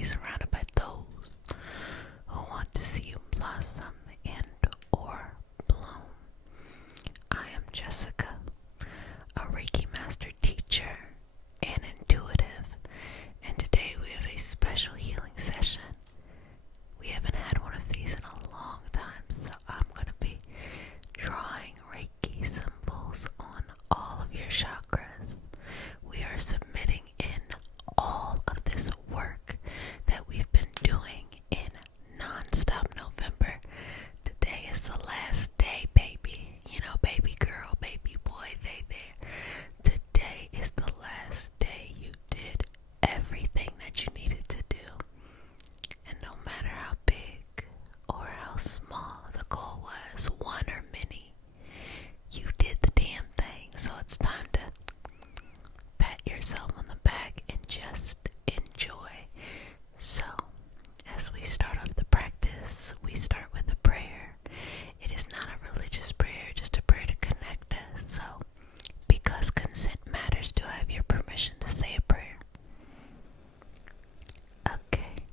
be surrounded by those who want to see you blossom and or bloom. I am Jessica, a Reiki master teacher and intuitive, and today we have a special healing session. We haven't had one of these in a long time, so I'm going to be drawing Reiki symbols on all of your chakras. We are submitting in all of this work that we've been doing in non-stop November. Today is the last day, baby. You know, baby girl, baby boy, they there. Today is the last day you did everything that you needed to do. And no matter how big or how small the goal was, one or many, you did the damn thing. So it's time to pat yourself on the back and just enjoy. So, as we start off the practice, we start with a prayer. It is not a religious prayer, just a prayer to connect us. So, because consent matters, do I have your permission to say a prayer? Okay.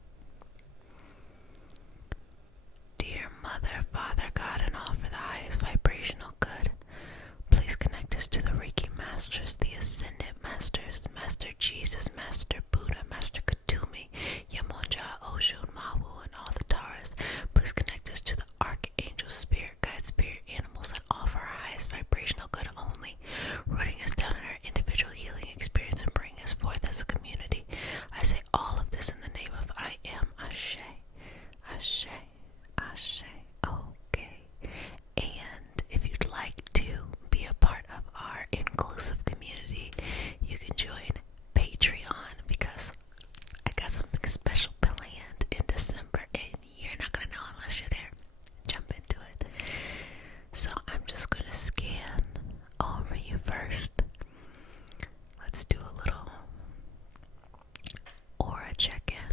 Dear Mother, Father, God, and all for the highest vibrational good, please connect us to the Reiki Masters, the Ascended Masters, Master Jesus, Master Buddha, Master Katumi, Yamonja, Oshun, Mawu, and all the Taras. Please connect us to the Archangel, Spirit, Guide, Spirit, Animals, and all for our highest vibrational good only, rooting us down in our individual healing experience and bringing us forth as a community. I say all of this in the name of I am Ashe, Ashe, Ashe. Okay. And if you'd like to be a part of our inclusive community, you can join Patreon, because I got something special planned in December and you're not gonna know unless you're there. Jump into it. So I'm just gonna scan over you first. Let's do a little aura check-in.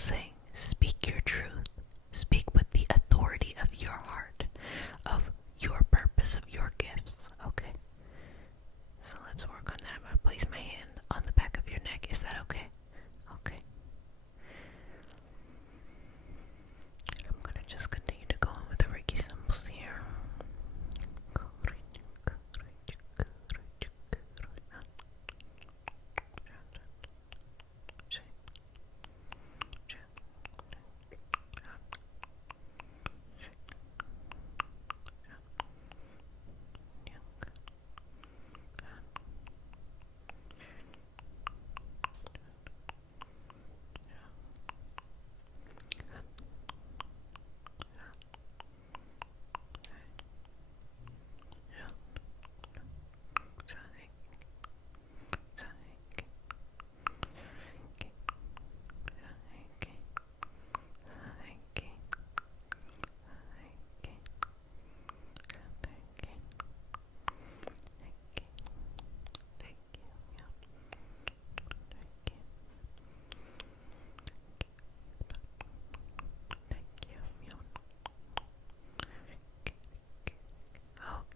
saying, speak your truth. Speak with the authority of your heart, of your purpose, of your gifts. Okay? So let's work on that. I'm going to place my hand on the back of your neck. Is that okay? Okay. I'm going to just continue to go on with the Reiki symbols here.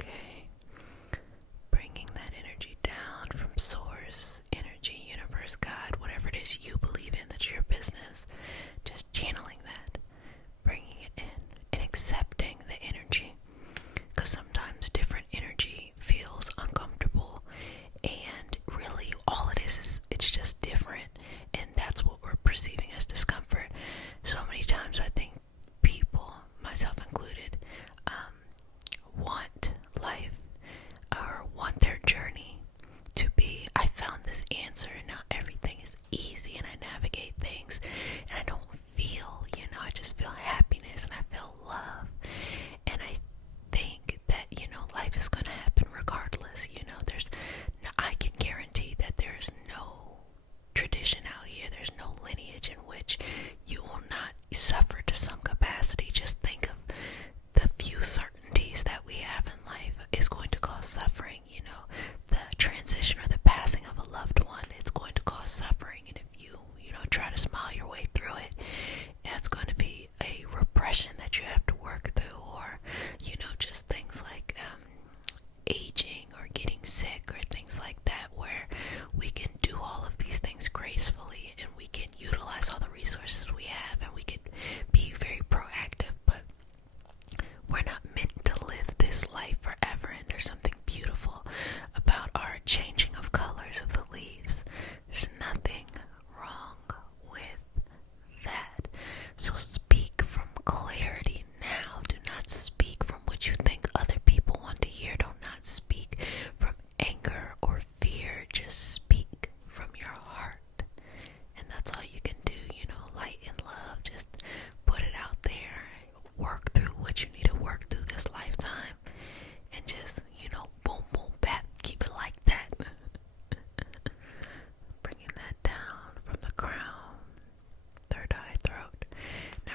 Okay, bringing that energy down from source, energy, universe, God, whatever it is you believe in that's your business, just channeling that, bringing it in and accepting the energy, because sometimes different energy feels uncomfortable, and really all it is it's just different, and that's what we're perceiving as discomfort. So many times I think people, myself included, want life or want their journey to be, I found this answer and now everything is easy and I navigate things and I don't feel, I just feel happiness and I feel love. And I think that, life is going to happen regardless. I can guarantee that there's no tradition out here, there's no lineage in which you will not suffer to some capacity. Just think of the few certainties that we have in life is going to cause suffering. The transition or the passing of a loved one, it's going to cause suffering. And if you, try to smile your way through it, it's going to be a repression that you have to work through. Or, just things like aging or getting sick or things like that, where we can do all of these things gracefully and we can utilize all the resources we have and we can be very proactive, but we're not meant to live this life forever. And there's something beautiful about our changing of colors of the leaves. There's nothing wrong with that. So speak from clarity now. Do not speak from what you think other people want to hear. Do not speak from anger or fear. Just speak from your heart. And that's all you can do, light and love. Just put it out there. Work through what you need to work through this lifetime. And just, boom, boom, bap. Keep it like that. Bringing that down from the crown, third eye, throat. Now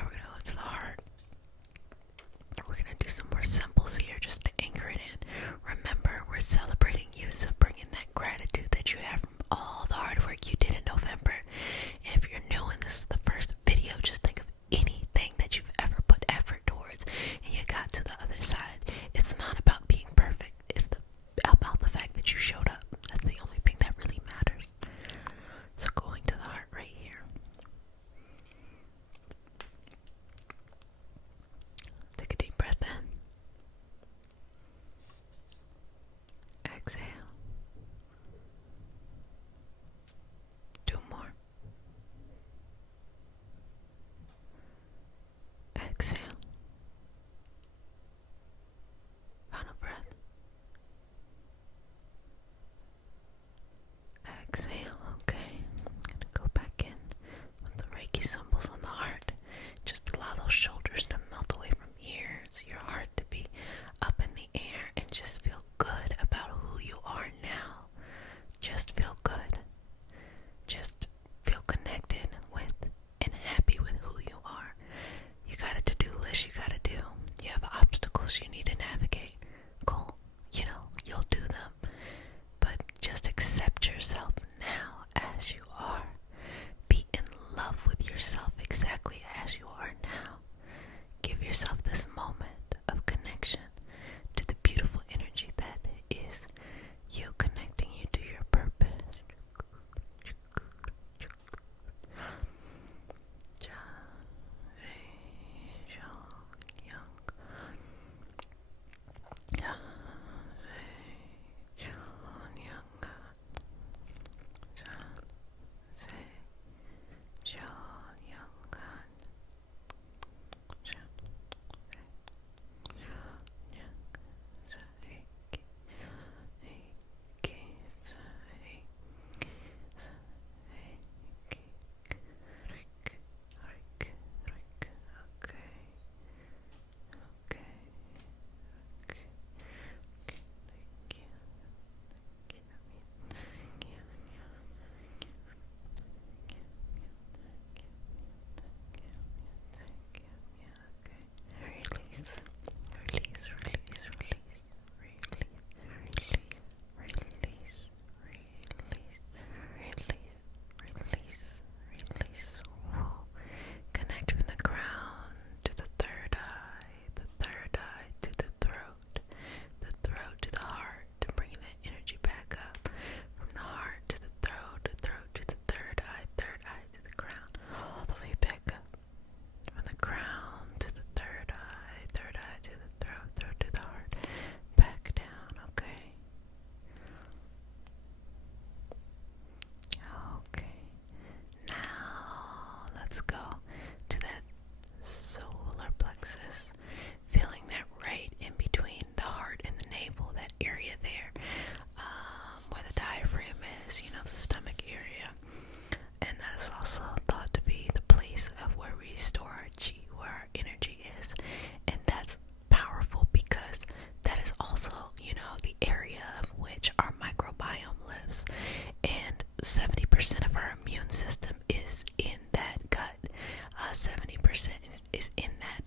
is in that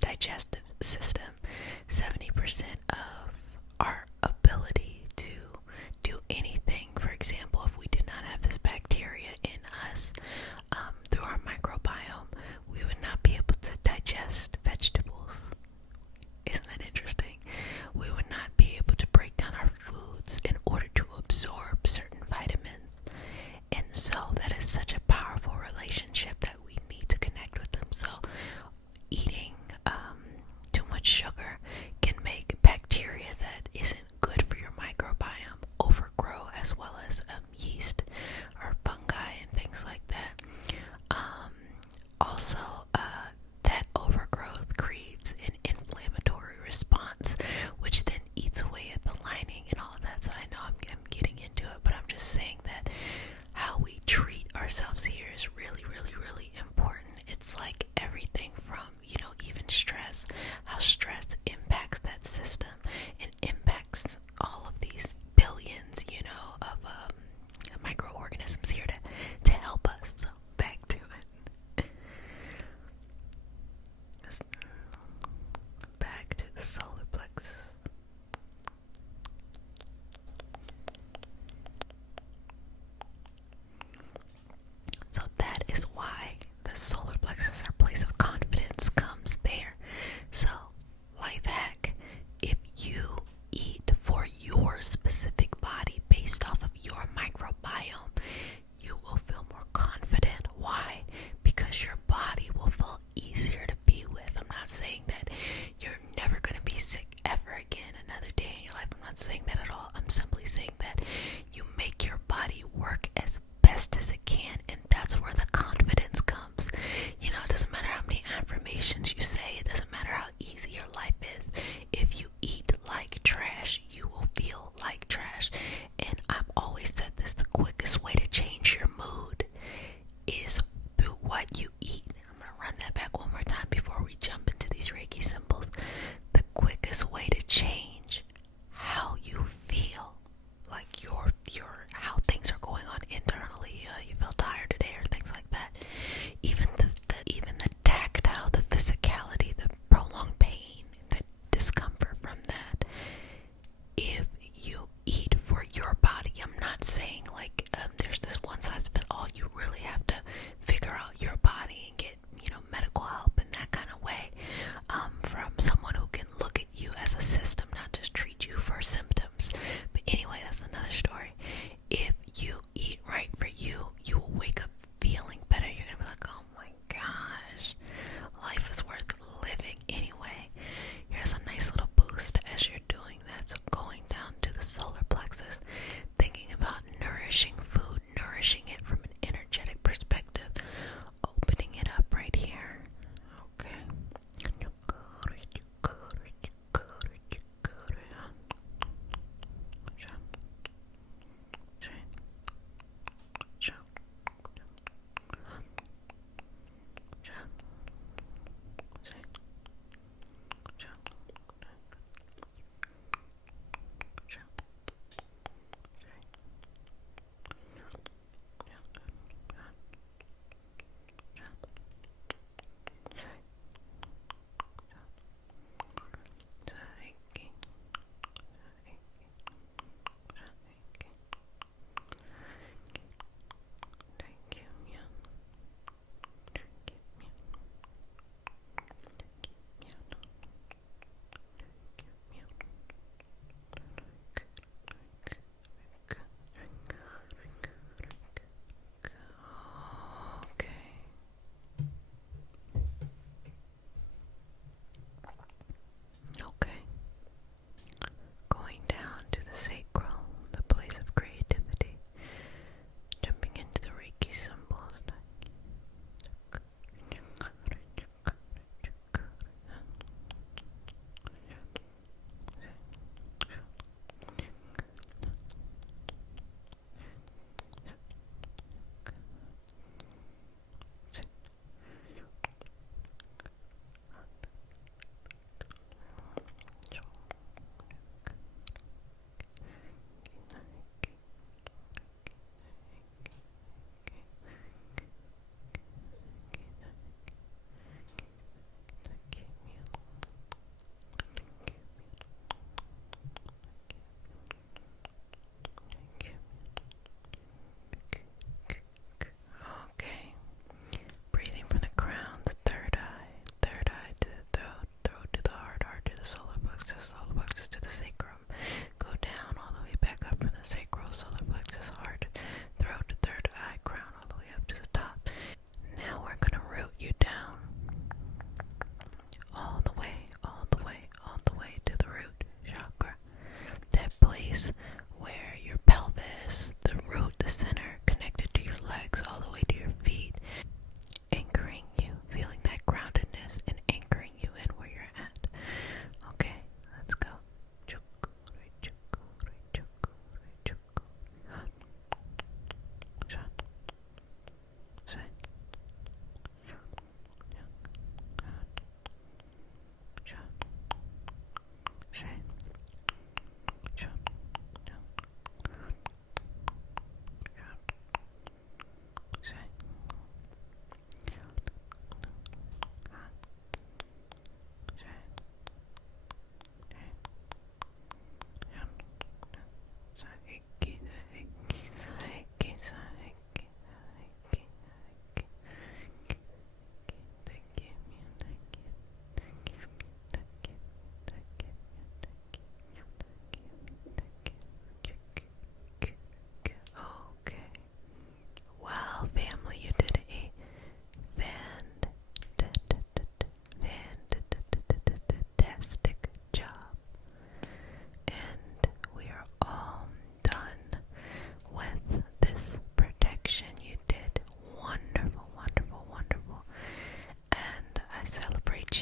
digestive system. 70% of our ability to do anything, for example, if we did not have this bacteria in us, through our microbiome, we would not be able to digest vegetables. Isn't that interesting? We would not be able to break down our foods in order to absorb certain vitamins. And so that is such a powerful relationship that we need to connect with them. So eating too much sugar can make bacteria that isn't good for your microbiome overgrow, as well as yeast or fungi and things like that. Also, that overgrowth creates an inflammatory response, which then eats away at the lining and all of that. So I know I'm getting into it, but I'm just saying that how we treat ourselves here is really, really, really important. It's like everything from, even stress, how stress impacts that system and impacts all of these billions, of microorganisms here to help us. So back to it. Back to the solar plexus. So that is why the solar plexus, our place of confidence, comes there. So, life hack: if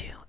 you